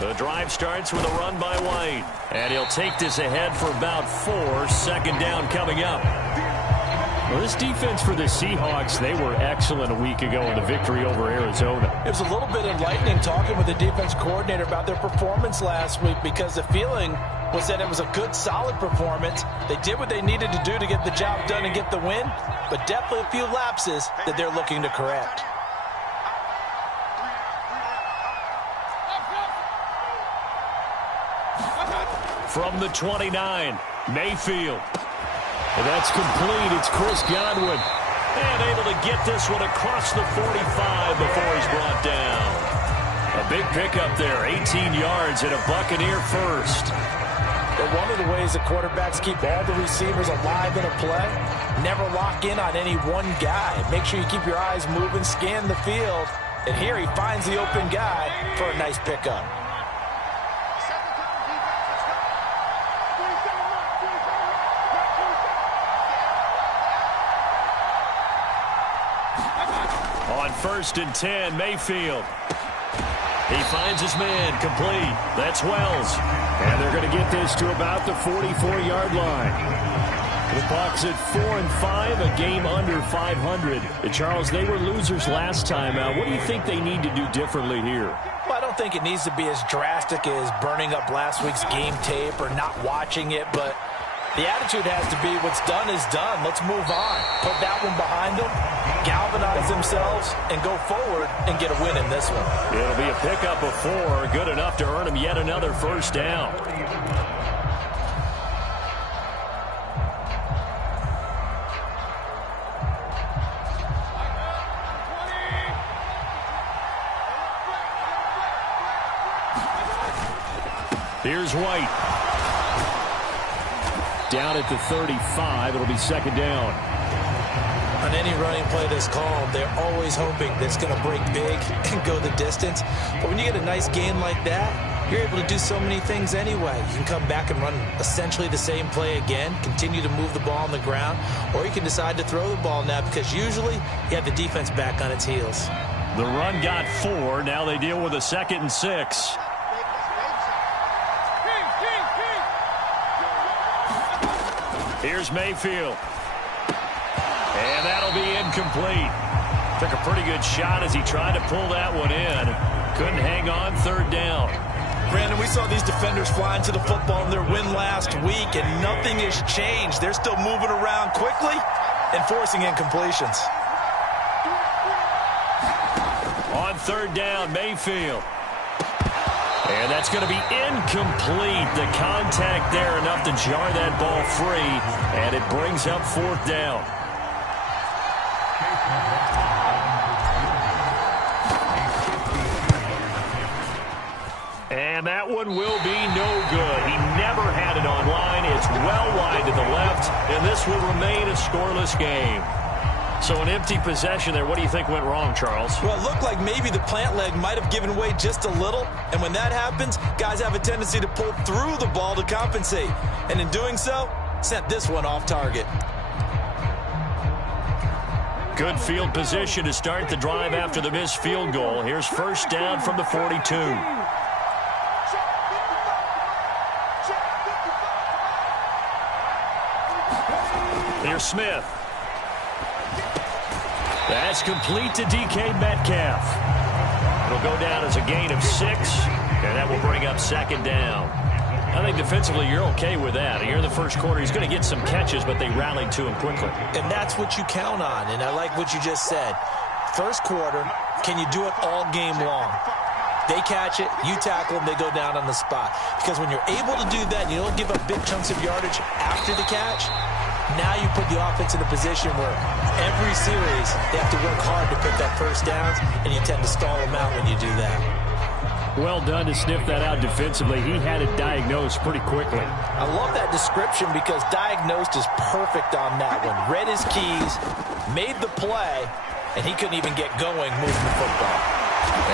The drive starts with a run by White. And he'll take this ahead for about 4. Second down coming up. Well, this defense for the Seahawks, they were excellent a week ago in the victory over Arizona. It was a little bit enlightening talking with the defense coordinator about their performance last week, because the feeling was that it was a good, solid performance. They did what they needed to do to get the job done and get the win, but definitely a few lapses that they're looking to correct. From the 29, Mayfield. And that's complete. It's Chris Godwin. And able to get this one across the 45 before he's brought down. A big pickup there, 18 yards and a Buccaneer first. But one of the ways the quarterbacks keep all the receivers alive in a play, never lock in on any one guy. Make sure you keep your eyes moving, scan the field. And here he finds the open guy for a nice pickup. On 1st and 10, Mayfield. He finds his man, complete. That's Wells. And they're going to get this to about the 44-yard line. The Bucs at 4-5, a game under 500. Charles, they were losers last time. What do you think they need to do differently here? Well, I don't think it needs to be as drastic as burning up last week's game tape or not watching it, but the attitude has to be what's done is done. Let's move on. Put that one behind them, galvanize themselves, and go forward and get a win in this one. It'll be a pickup of 4, good enough to earn them yet another first down. Here's White. Down at the 35, it'll be second down. On any running play that's called, they're always hoping that it's going to break big and go the distance. But when you get a nice gain like that, you're able to do so many things anyway. You can come back and run essentially the same play again, continue to move the ball on the ground, or you can decide to throw the ball now because usually you have the defense back on its heels. The run got 4. Now they deal with a 2nd and 6. Here's Mayfield. And that'll be incomplete. Took a pretty good shot as he tried to pull that one in. Couldn't hang on, 3rd down. Brandon, we saw these defenders flying to the football in their win last week, and nothing has changed. They're still moving around quickly and forcing incompletions. On 3rd down, Mayfield. And that's going to be incomplete. The contact there enough to jar that ball free, and it brings up 4th down. And that one will be no good. He never had it on line. It's well wide to the left, and this will remain a scoreless game. So an empty possession there. What do you think went wrong, Charles? Well, it looked like maybe the plant leg might have given way just a little. And when that happens, guys have a tendency to pull through the ball to compensate. And in doing so, sent this one off target. Good field position to start the drive after the missed field goal. Here's 1st down from the 42. Here's Smith. That's complete to DK Metcalf. It'll go down as a gain of 6, and that will bring up 2nd down. I think defensively you're okay with that. Here in the first quarter, he's going to get some catches, but they rallied to him quickly. And that's what you count on, and I like what you just said. First quarter, can you do it all game long? They catch it, you tackle them, they go down on the spot. Because when you're able to do that, you don't give up big chunks of yardage after the catch, now you put the offense in a position where every series they have to work hard to pick that first down, and you tend to stall them out when you do that. Well done to sniff that out defensively. He had it diagnosed pretty quickly. I love that description because diagnosed is perfect on that one. Read his keys, made the play, and he couldn't even get going moving the football.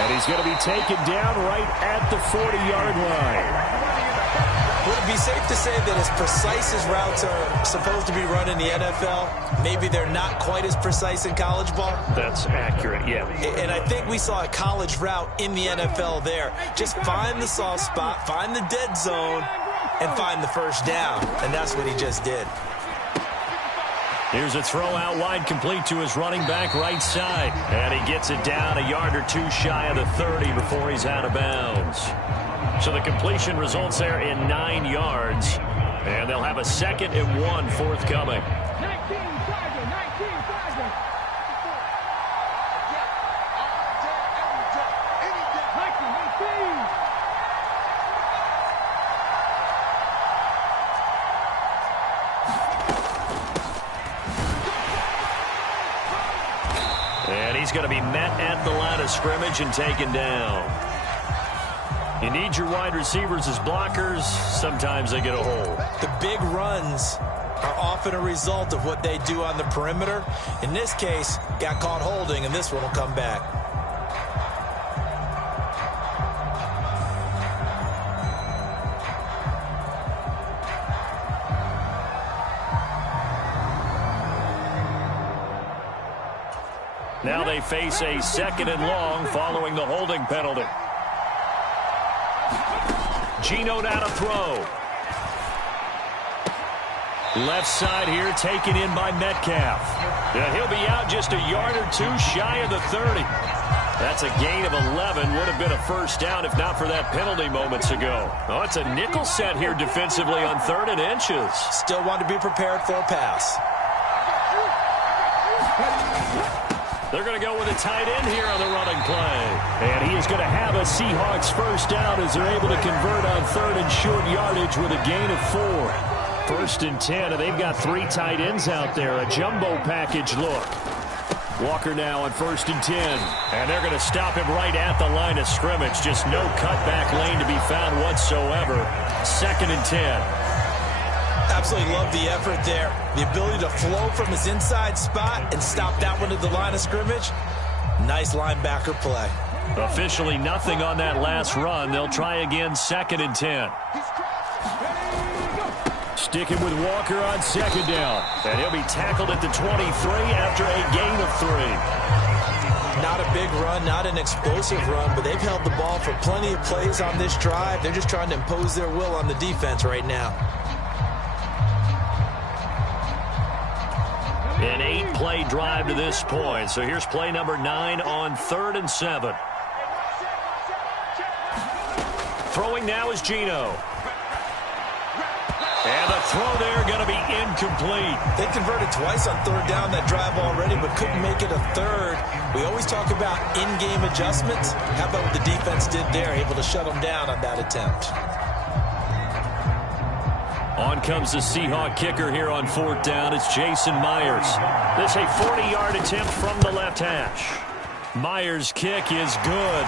And he's going to be taken down right at the 40-yard line. Would it be safe to say that as precise as routes are supposed to be run in the NFL, maybe they're not quite as precise in college ball? That's accurate, yeah. And I think we saw a college route in the NFL there. Just find the soft spot, find the dead zone, and find the first down. And that's what he just did. Here's a throw out wide, complete to his running back right side. And he gets it down a yard or two shy of the 30 before he's out of bounds. So the completion results there in 9 yards. And they'll have a 2nd and 1 forthcoming. And he's going to be met at the line of scrimmage and taken down. You need your wide receivers as blockers. Sometimes they get a hole. The big runs are often a result of what they do on the perimeter. In this case, got caught holding, and this one will come back. Now they face a 2nd and long following the holding penalty. Geno now to throw. Left side here taken in by Metcalf. Yeah, he'll be out just a yard or two shy of the 30. That's a gain of 11. Would have been a first down if not for that penalty moments ago. Oh, it's a nickel set here defensively on 3rd and inches. Still want to be prepared for a pass. They're going to go with a tight end here on the running play. And he is going to have a Seahawks first down as they're able to convert on 3rd and short yardage with a gain of 4. 1st and 10, and they've got 3 tight ends out there. A jumbo package look. Walker now on 1st and 10. And they're going to stop him right at the line of scrimmage. Just no cutback lane to be found whatsoever. 2nd and 10. Absolutely love the effort there. The ability to flow from his inside spot and stop that one at the line of scrimmage. Nice linebacker play. Officially nothing on that last run. They'll try again 2nd and 10. Sticking with Walker on 2nd down. And he'll be tackled at the 23 after a gain of 3. Not a big run, not an explosive run, but they've held the ball for plenty of plays on this drive. They're just trying to impose their will on the defense right now. An 8-play drive to this point. So here's play number 9 on 3rd and 7. Throwing now is Geno. And the throw there going to be incomplete. They converted twice on 3rd down that drive already, but couldn't make it a 3rd. We always talk about in-game adjustments. How about what the defense did there, able to shut them down on that attempt. On comes the Seahawk kicker here on 4th down. It's Jason Myers. This a 40-yard attempt from the left hash. Myers' kick is good.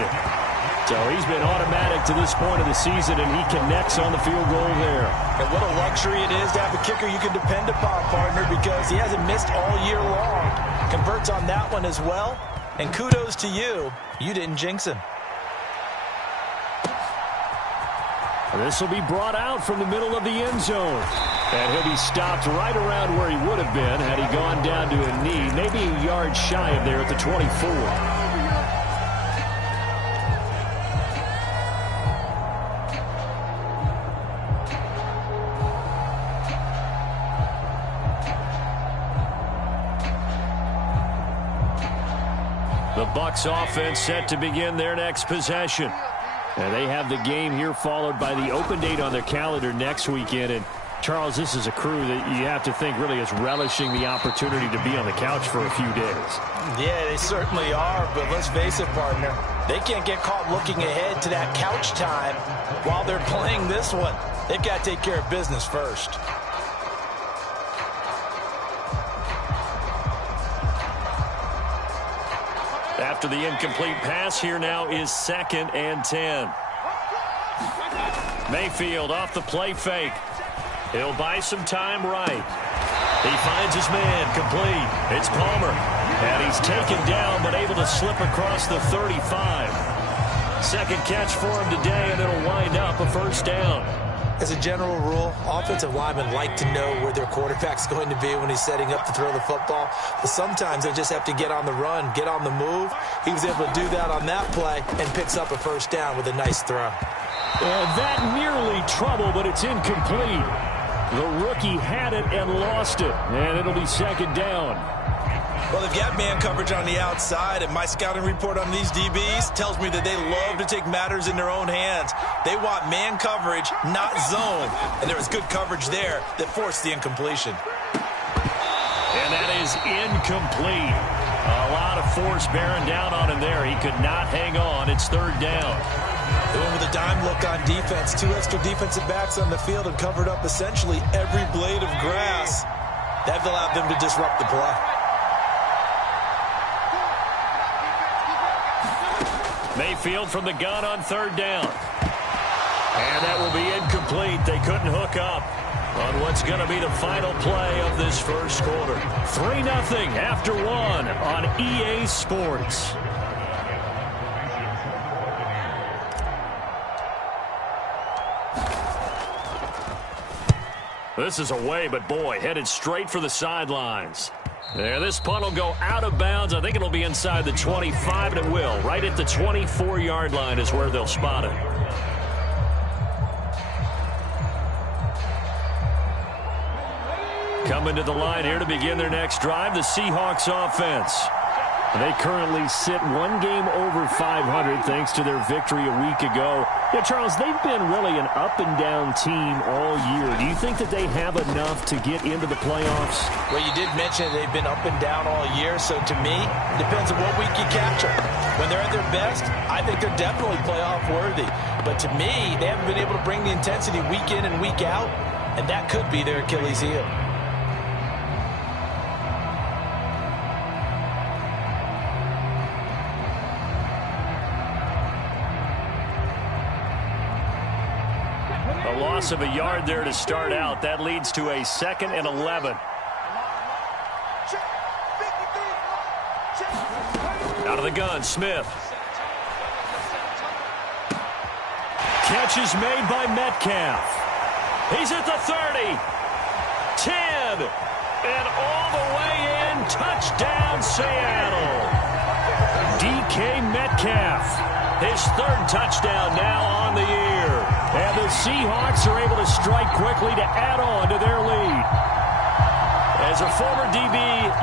So he's been automatic to this point of the season, and he connects on the field goal there. And what a luxury it is to have a kicker you can depend upon, partner, because he hasn't missed all year long. Converts on that one as well. And kudos to you. You didn't jinx him. This will be brought out from the middle of the end zone. And he'll be stopped right around where he would have been had he gone down to a knee, maybe a yard shy of there at the 24. The Bucs offense set to begin their next possession. And they have the game here followed by the open date on their calendar next weekend. And, Charles, this is a crew that you have to think really is relishing the opportunity to be on the couch for a few days. Yeah, they certainly are. But let's face it, partner, they can't get caught looking ahead to that couch time while they're playing this one. They've got to take care of business first. After the incomplete pass, here now is 2nd and 10. Mayfield off the play fake. He'll buy some time right. He finds his man complete. It's Palmer. And he's taken down but able to slip across the 35. Second catch for him today, and it'll wind up a first down. As a general rule, offensive linemen like to know where their quarterback's going to be when he's setting up to throw the football. But sometimes they just have to get on the run, get on the move. He was able to do that on that play and picks up a first down with a nice throw. That nearly trouble, but it's incomplete. The rookie had it and lost it, and it'll be second down. Well, they've got man coverage on the outside, and my scouting report on these DBs tells me that they love to take matters in their own hands. They want man coverage, not zone, and there was good coverage there that forced the incompletion. And that is incomplete. A lot of force bearing down on him there. He could not hang on. It's third down. They went with a dime look on defense. 2 extra defensive backs on the field and covered up essentially every blade of grass. That allowed them to disrupt the play. Mayfield from the gun on third down. And that will be incomplete. They couldn't hook up on what's going to be the final play of this first quarter. 3-0 after 1 on EA Sports. This is away, but boy, headed straight for the sidelines. There, this punt will go out of bounds. I think it'll be inside the 25, and it will. Right at the 24-yard line is where they'll spot it. Coming to the line here to begin their next drive, the Seahawks offense. They currently sit one game over 500 thanks to their victory a week ago. Yeah, Charles, they've been really an up-and-down team all year. Do you think that they have enough to get into the playoffs? Well, you did mention they've been up and down all year, so to me, it depends on what week you catch them. When they're at their best, I think they're definitely playoff worthy. But to me, they haven't been able to bring the intensity week in and week out, and that could be their Achilles heel. Loss of a yard there to start out. That leads to a 2nd and 11. Out of the gun, Smith. Catch is made by Metcalf. He's at the 30. 10. And all the way in. Touchdown, Seattle. DK Metcalf. His 3rd touchdown now on the year. And the Seahawks are able to strike quickly to add on to their lead. As a former DB,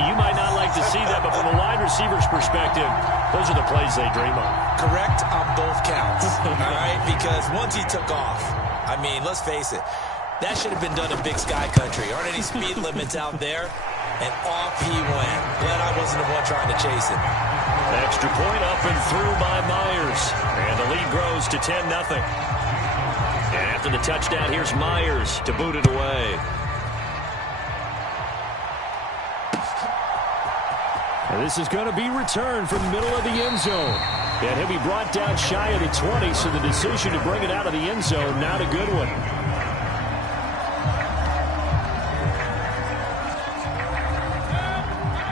you might not like to see that, but from a wide receiver's perspective, those are the plays they dream of. Correct on both counts, all right? Because once he took off, I mean, let's face it, that should have been done in Big Sky Country. Aren't any speed limits out there? And off he went. Glad I wasn't the one trying to chase it. Extra point up and through by Myers. And the lead grows to 10-0. And after the touchdown, here's Myers to boot it away. And this is going to be returned from the middle of the end zone. And he'll be brought down shy of the 20, so the decision to bring it out of the end zone, not a good one.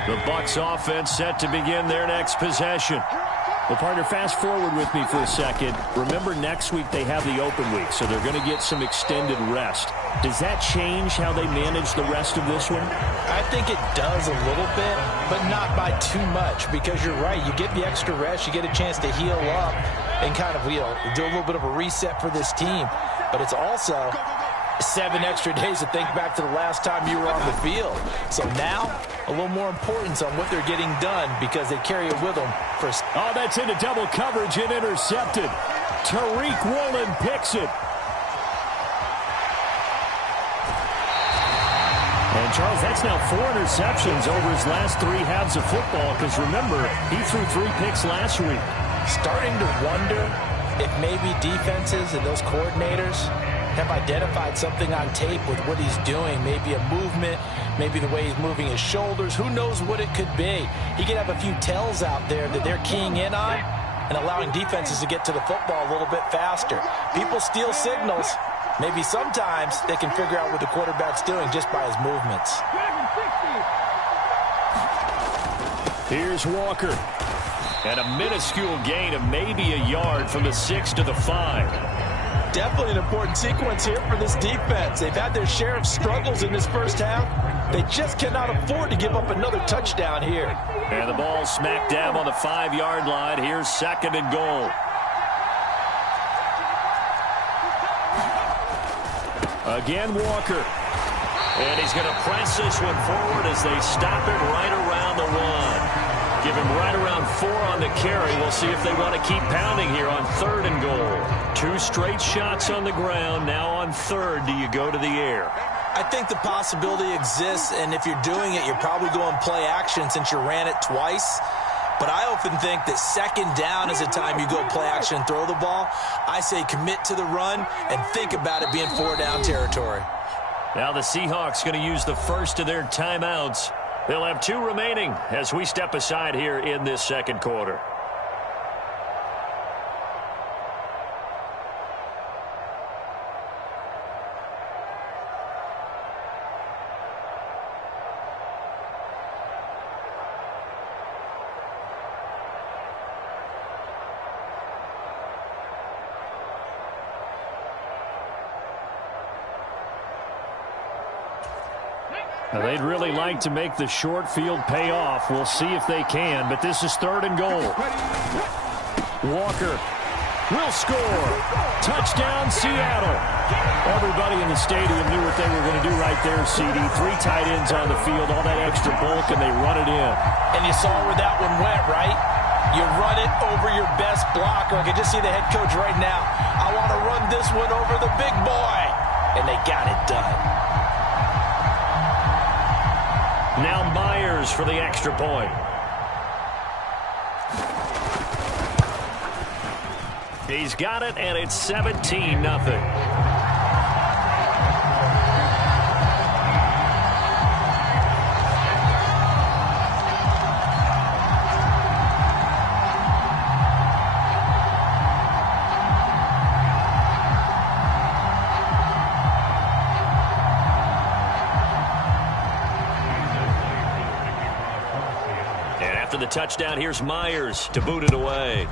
The Bucs offense set to begin their next possession. Well, partner, fast forward with me for a second. Remember, next week they have the open week, so they're going to get some extended rest. Does that change how they manage the rest of this one? I think it does a little bit, but not by too much, because you're right. You get the extra rest, you get a chance to heal up and kind of, do a little bit of a reset for this team. But it's also 7 extra days to think back to the last time you were on the field. So now, a little more importance on what they're getting done because they carry it with them. Oh, that's into double coverage and intercepted. Tariq Woolen picks it. And, Charles, that's now 4 interceptions over his last 3 halves of football because, remember, he threw 3 picks last week. Starting to wonder if maybe defenses and those coordinators have identified something on tape with what he's doing. Maybe a movement, maybe the way he's moving his shoulders. Who knows what it could be? He could have a few tells out there that they're keying in on and allowing defenses to get to the football a little bit faster. People steal signals. Maybe sometimes they can figure out what the quarterback's doing just by his movements. Here's Walker. And a minuscule gain of maybe a yard from the 6 to the 5. Definitely an important sequence here for this defense. They've had their share of struggles in this first half. They just cannot afford to give up another touchdown here. And the ball smack dab on the 5-yard line. Here's 2nd and goal. Again, Walker. And he's going to press this one forward as they stop it right around the 1. Give him right around 4 on the carry. We'll see if they want to keep pounding here on 3rd and goal. 2 straight shots on the ground. Now on 3rd, do you go to the air? I think the possibility exists, and if you're doing it, you're probably going play action since you ran it twice. But I often think that 2nd down is the time you go play action and throw the ball. I say commit to the run and think about it being 4-down territory. Now the Seahawks going to use the first of their timeouts. They'll have 2 remaining as we step aside here in this 2nd quarter. Now, they'd really like to make the short field pay off. We'll see if they can, but this is 3rd and goal. Walker will score. Touchdown, Seattle. Everybody in the stadium knew what they were going to do right there, CD. 3 tight ends on the field, all that extra bulk, and they run it in. And you saw where that one went, right? You run it over your best blocker. I can just see the head coach right now. I want to run this one over the big boy. And they got it done. Now Myers for the extra point. He's got it, and it's 17-0. After the touchdown, here's Myers to boot it away.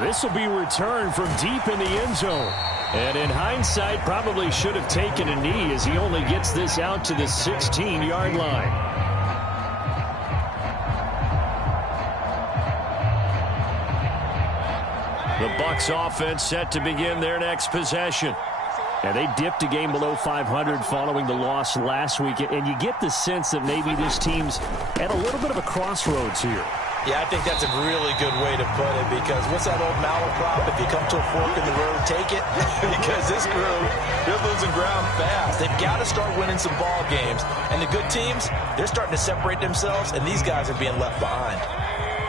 This will be returned from deep in the end zone. And in hindsight, probably should have taken a knee as he only gets this out to the 16-yard line. The Bucs offense set to begin their next possession. And they dipped a game below 500 following the loss last week. And you get the sense that maybe this team's at a little bit of a crossroads here. Yeah, I think that's a really good way to put it, because what's that old malaprop? If you come to a fork in the road, take it. Because this group, they're losing ground fast. They've got to start winning some ball games. And the good teams, they're starting to separate themselves, and these guys are being left behind.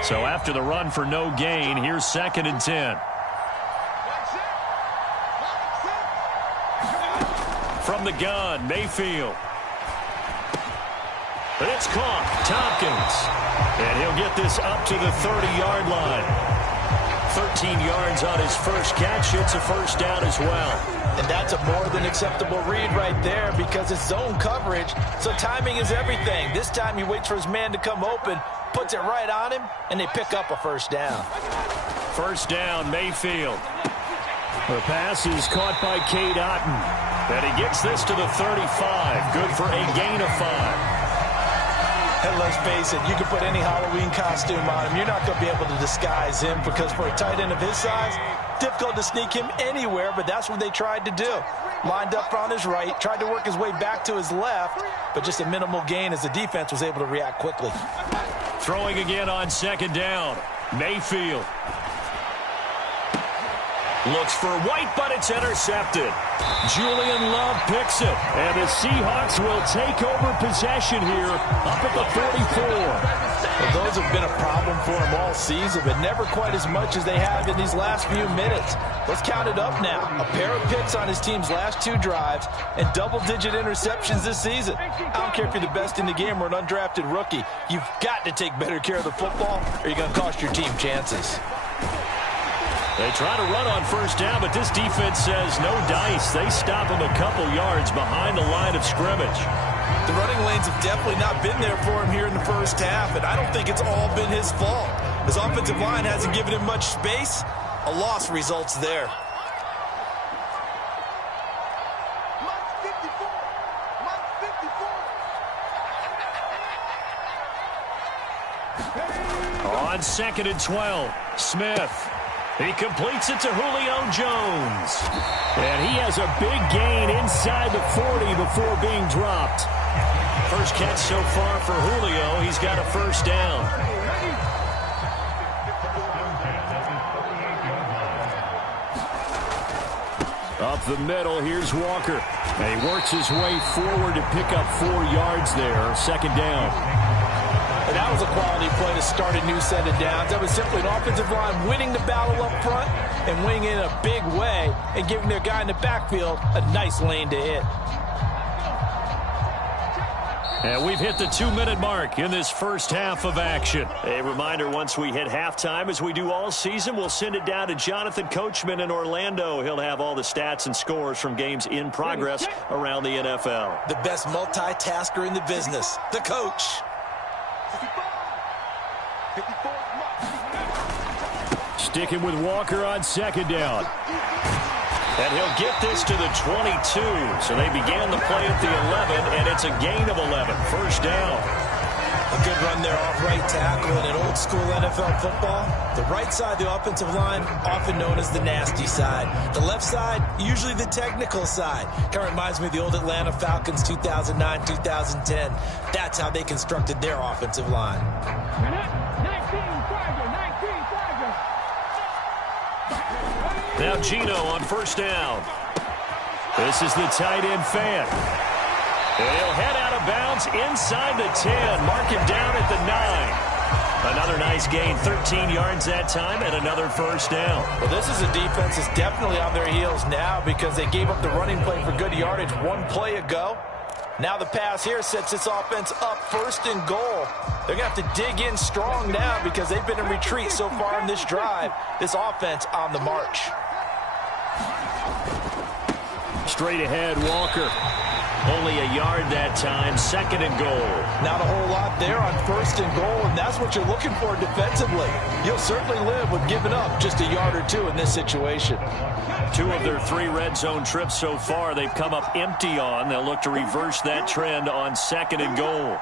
So after the run for no gain, here's 2nd and 10. From the gun, Mayfield. But it's caught. Tompkins. And he'll get this up to the 30-yard line. 13 yards on his first catch. It's a first down as well. And that's a more than acceptable read right there, because it's zone coverage, so timing is everything. This time he waits for his man to come open, puts it right on him, and they pick up a first down. First down, Mayfield. The pass is caught by Cade Otton. And he gets this to the 35. Good for a gain of 5. And let's face it, you can put any Halloween costume on him. You're not going to be able to disguise him, because for a tight end of his size, difficult to sneak him anywhere, but that's what they tried to do. Lined up on his right, tried to work his way back to his left, but just a minimal gain as the defense was able to react quickly. Throwing again on 2nd down. Mayfield. Looks for White, but it's intercepted. Julian Love picks it. And the Seahawks will take over possession here up at the 44. Well, those have been a problem for him all season, but never quite as much as they have in these last few minutes. Let's count it up now. A pair of picks on his team's last 2 drives and double-digit interceptions this season. I don't care if you're the best in the game or an undrafted rookie. You've got to take better care of the football, or you're going to cost your team chances. They try to run on first down, but this defense says no dice. They stop him a couple yards behind the line of scrimmage. The running lanes have definitely not been there for him here in the first half, and I don't think it's all been his fault. His offensive line hasn't given him much space. A loss results there. On 2nd and 12, Smith. He completes it to Julio Jones. And he has a big gain inside the 40 before being dropped. First catch so far for Julio. He's got a first down. Up the middle, here's Walker. And he works his way forward to pick up 4 yards there. Second down. And that was a quality play to start a new set of downs. That was simply an offensive line winning the battle up front and winning in a big way and giving their guy in the backfield a nice lane to hit. And we've hit the 2-minute mark in this first half of action. A reminder, once we hit halftime, as we do all season, we'll send it down to Jonathan Coachman in Orlando. He'll have all the stats and scores from games in progress around the NFL. The best multitasker in the business, the coach. Sticking with Walker on second down. And he'll get this to the 22. So they began the play at the 11, and it's a gain of 11. First down. A good run there off right tackle in an old-school NFL football. The right side, the offensive line, often known as the nasty side. The left side, usually the technical side. Kind of reminds me of the old Atlanta Falcons 2009, 2010. That's how they constructed their offensive line. Now Gino on first down. This is the tight end fan. And he'll head out of bounds inside the 10. Mark him down at the 9. Another nice gain, 13 yards that time, and another first down. Well, this is a defense that's definitely on their heels now because they gave up the running play for good yardage one play ago. Now the pass here sets this offense up first and goal. They're going to have to dig in strong now because they've been in retreat so far in this drive. This offense on the march. Straight ahead, Walker. Only a yard that time, second and goal. Not a whole lot there on first and goal, and that's what you're looking for defensively. You'll certainly live with giving up just a yard or two in this situation. 2 of their 3 red zone trips so far, they've come up empty on. They'll look to reverse that trend on second and goal.